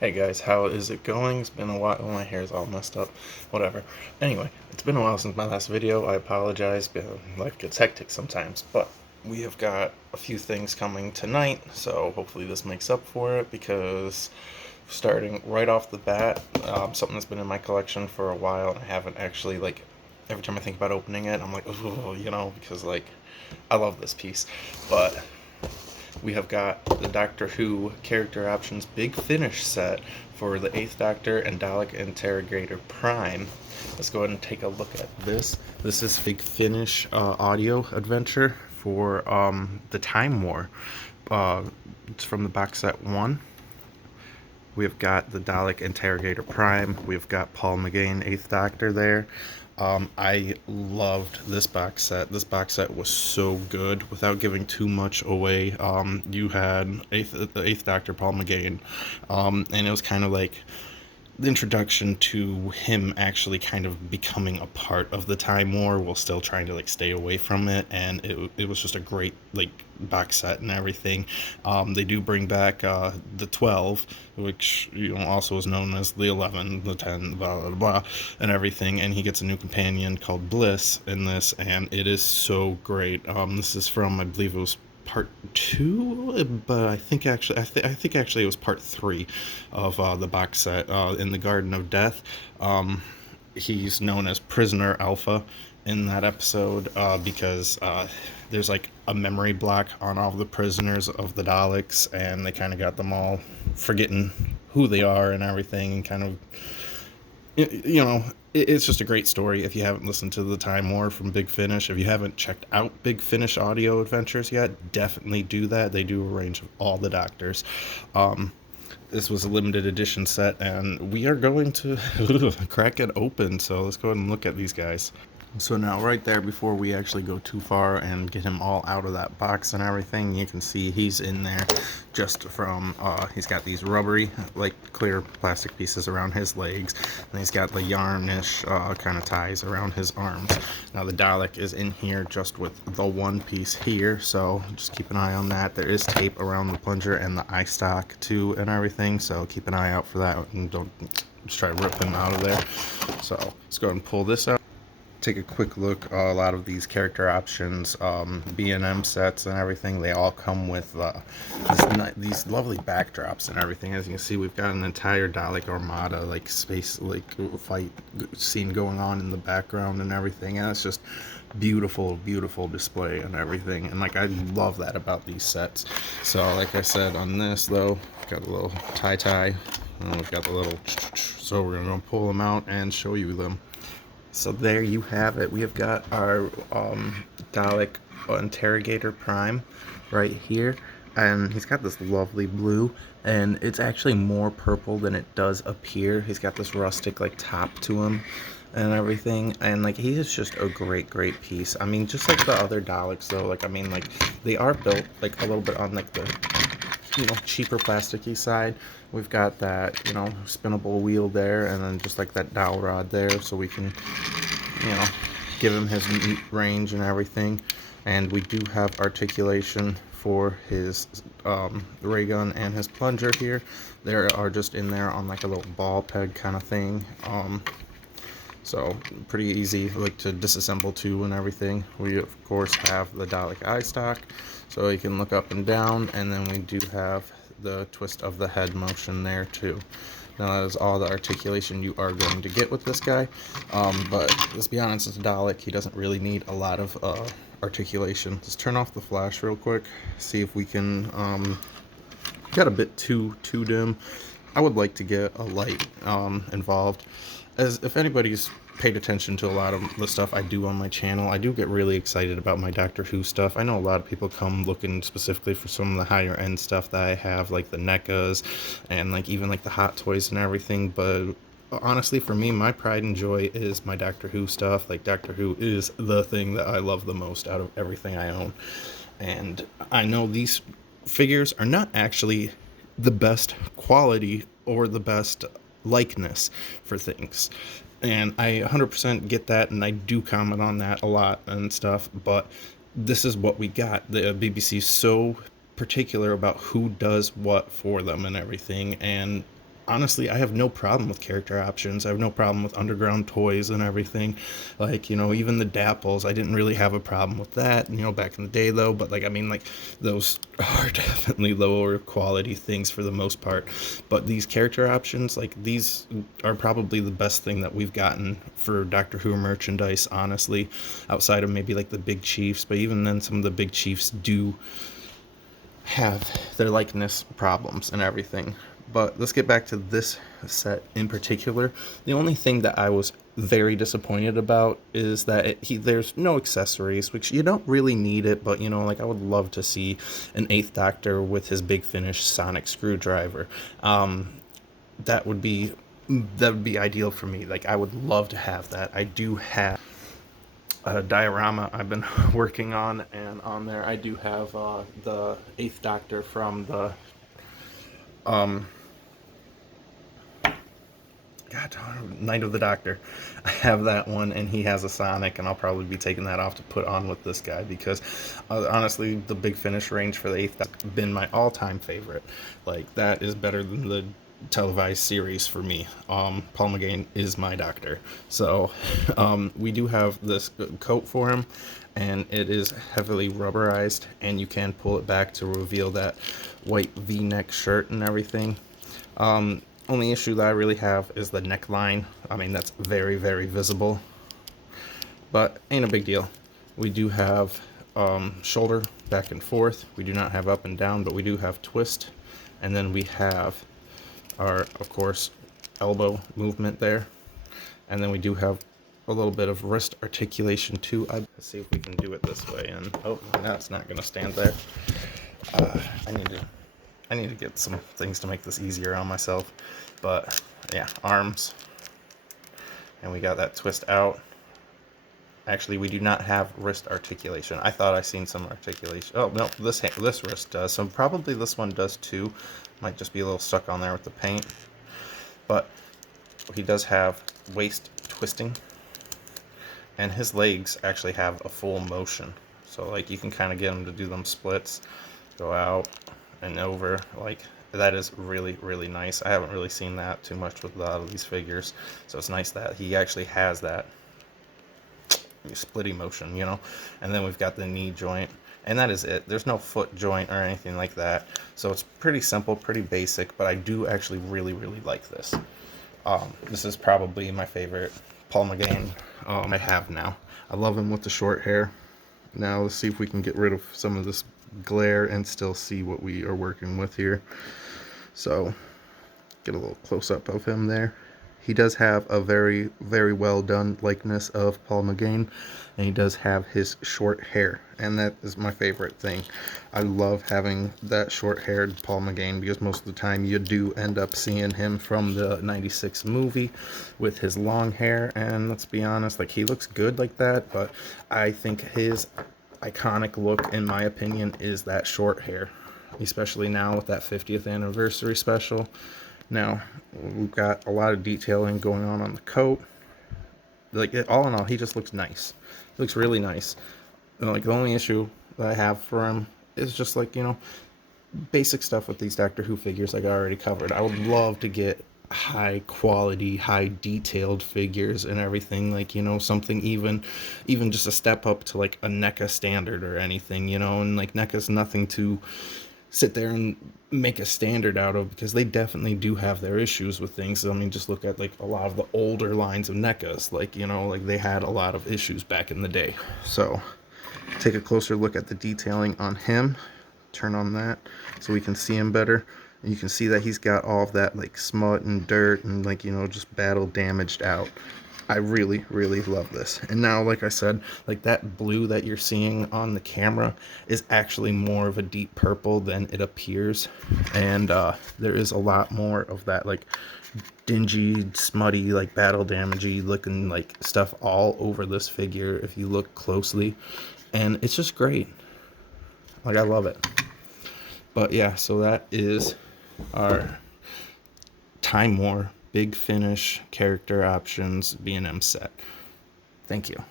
Hey guys, how is it going? It's been a while. Oh, my hair's all messed up. Whatever. Anyway, it's been a while since my last video. I apologize. Life gets hectic sometimes. But we have got a few things coming tonight, so hopefully this makes up for it because starting right off the bat, something that's been in my collection for a while and I haven't actually, every time I think about opening it, I'm like, oh, because, I love this piece. But we have got the Doctor Who character options Big Finish set for the 8th Doctor and Dalek Interrogator Prime. Let's go ahead and take a look at this. This is Big Finish audio adventure for the Time War. It's from the box set 1. We've got the Dalek Interrogator Prime. We've got Paul McGann, 8th Doctor there. I loved this box set. This box set was so good. Without giving too much away, you had the 8th Doctor, Paul McGann, and it was kind of like the introduction to him actually kind of becoming a part of the Time War while still trying to stay away from it, and it was just a great box set and everything. They do bring back the 12, which also is known as the 11, the 10, blah blah blah, and everything, and he gets a new companion called Bliss in this, and it is so great. This is from, I believe it was part 2, but I think actually it was part 3 of the box set. In the Garden of Death, he's known as Prisoner Alpha in that episode because there's a memory block on all the prisoners of the Daleks, and they kind of got them all forgetting who they are and everything, and kind of it's just a great story. If you haven't listened to the Time War from Big Finish, if you haven't checked out Big Finish audio adventures yet, definitely do that. They do a range of all the Doctors. This was a limited edition set, and we are going to crack it open. So let's go ahead and look at these guys. So now right there, before we actually go too far and get him all out of that box and everything, you can see he's in there just from, he's got these rubbery, clear plastic pieces around his legs, and he's got the yarnish kind of ties around his arms. Now the Dalek is in here just with the one piece here, so just keep an eye on that. There is tape around the plunger and the eye stock too and everything, so keep an eye out for that, and don't just try to rip him out of there. So let's go ahead and pull this out. Take a quick look. A lot of these character options, B&M sets and everything, they all come with these lovely backdrops and everything. As you can see, we've got an entire Dalek Armada space fight scene going on in the background and everything, and it's just beautiful display and everything, and I love that about these sets. So like I said, on this though, we've got a little tie, and we've got the little, so we're gonna pull them out and show you them. So there you have it. We have got our Dalek Interrogator Prime right here, and he's got this lovely blue, and it's actually more purple than it does appear. He's got this rustic top to him and everything, and he is just a great piece. I mean, just like the other Daleks though, they are built a little bit on the cheaper plasticky side. We've got that spinnable wheel there, and then just that dowel rod there, so we can give him his range and everything. And we do have articulation for his ray gun and his plunger here. They are just in there on a little ball peg kind of thing. So pretty easy to disassemble too and everything. We of course have the Dalek eye stock, so you can look up and down, and then we do have the twist of the head motion there too. Now that is all the articulation you are going to get with this guy, but let's be honest, it's a Dalek. He doesn't really need a lot of articulation. Let's turn off the flash real quick, see if we can got a bit too dim. I would like to get a light involved. As if anybody's paid attention to a lot of the stuff I do on my channel, I do get really excited about my Doctor Who stuff. I know a lot of people come looking specifically for some of the higher end stuff that I have, like the NECAs and even the Hot Toys and everything, but honestly for me, my pride and joy is my Doctor Who stuff. Doctor Who is the thing that I love the most out of everything I own, and I know these figures are not actually the best quality or the best likeness for things, and I 100% get that, and I do comment on that a lot and stuff, but this is what we got. The BBC is so particular about who does what for them and everything, and honestly, I have no problem with character options. I have no problem with underground toys and everything. Like, even the Dapples, I didn't really have a problem with that, back in the day though. But like, I mean, like, those are definitely lower quality things for the most part. But these character options, like, these are probably the best thing that we've gotten for Doctor Who merchandise, honestly, outside of maybe like the Big Chiefs. But even then, some of the Big Chiefs do have their likeness problems and everything. But let's get back to this set in particular. The only thing that I was very disappointed about is that there's no accessories, which you don't really need it, but like I would love to see an Eighth Doctor with his Big Finish sonic screwdriver. That would be ideal for me. Like, I would love to have that. I do have a diorama I've been working on, and on there I do have the Eighth Doctor from the Night of the Doctor. I have that one, and he has a Sonic, and I'll probably be taking that off to put on with this guy because honestly, the Big Finish range for the Eighth Doctor has been my all-time favorite. Like, that is better than the televised series for me. Paul McGann is my Doctor. So we do have this coat for him, and it is heavily rubberized, and you can pull it back to reveal that white V-neck shirt and everything. Only issue that I really have is the neckline. I mean, that's very, very visible, but ain't a big deal. We do have shoulder back and forth. We do not have up and down, but we do have twist. And then we have our, of course, elbow movement there. And then we do have a little bit of wrist articulation too. Let's see if we can do it this way. And oh, that's not gonna stand there. I need to get some things to make this easier on myself. But yeah, arms. And we got that twist out. Actually, we do not have wrist articulation. I thought I seen some articulation. Oh, no, this wrist does. So probably this one does too. Might just be a little stuck on there with the paint. But he does have waist twisting. And his legs actually have a full motion. So like, you can kind of get him to do them splits. Go out and over. Like, that is really, really nice. I haven't really seen that too much with a lot of these figures. So it's nice that he actually has that splitty motion, And then we've got the knee joint, and that is it. There's no foot joint or anything like that. So it's pretty simple, pretty basic, but I do actually really, really like this. This is probably my favorite Paul McGann I have now. I love him with the short hair. Now let's see if we can get rid of some of this glare and still see what we are working with here. So get a little close-up of him there. He does have a very, very well done likeness of Paul McGann, and he does have his short hair, and that is my favorite thing. I love having that short-haired Paul McGann because most of the time you do end up seeing him from the 96 movie with his long hair, and let's be honest, like, he looks good like that, but I think his iconic look, in my opinion, is that short hair, especially now with that 50th anniversary special. Now, we've got a lot of detailing going on the coat. Like, all in all, he just looks nice. He looks really nice. And, like, the only issue that I have for him is just, like, basic stuff with these Doctor Who figures like I already covered. I would love to get high quality, high detailed figures and everything, like, something even just a step up to, like, a NECA standard or anything, and, like, NECA's nothing to sit there and make a standard out of, because they definitely do have their issues with things. I mean, just look at, like, a lot of the older lines of NECAs, like, like, they had a lot of issues back in the day. So take a closer look at the detailing on him. Turn on that so we can see him better. And you can see that he's got all of that, like, smut and dirt and, like, just battle damaged out. I really, really love this. And now, like I said, like, that blue that you're seeing on the camera is actually more of a deep purple than it appears. And there is a lot more of that, like, dingy, smutty, like, battle damagey looking, like, stuff all over this figure if you look closely. And it's just great. Like, I love it. But yeah, so that is our Time War Big Finish character options B&M set. Thank you.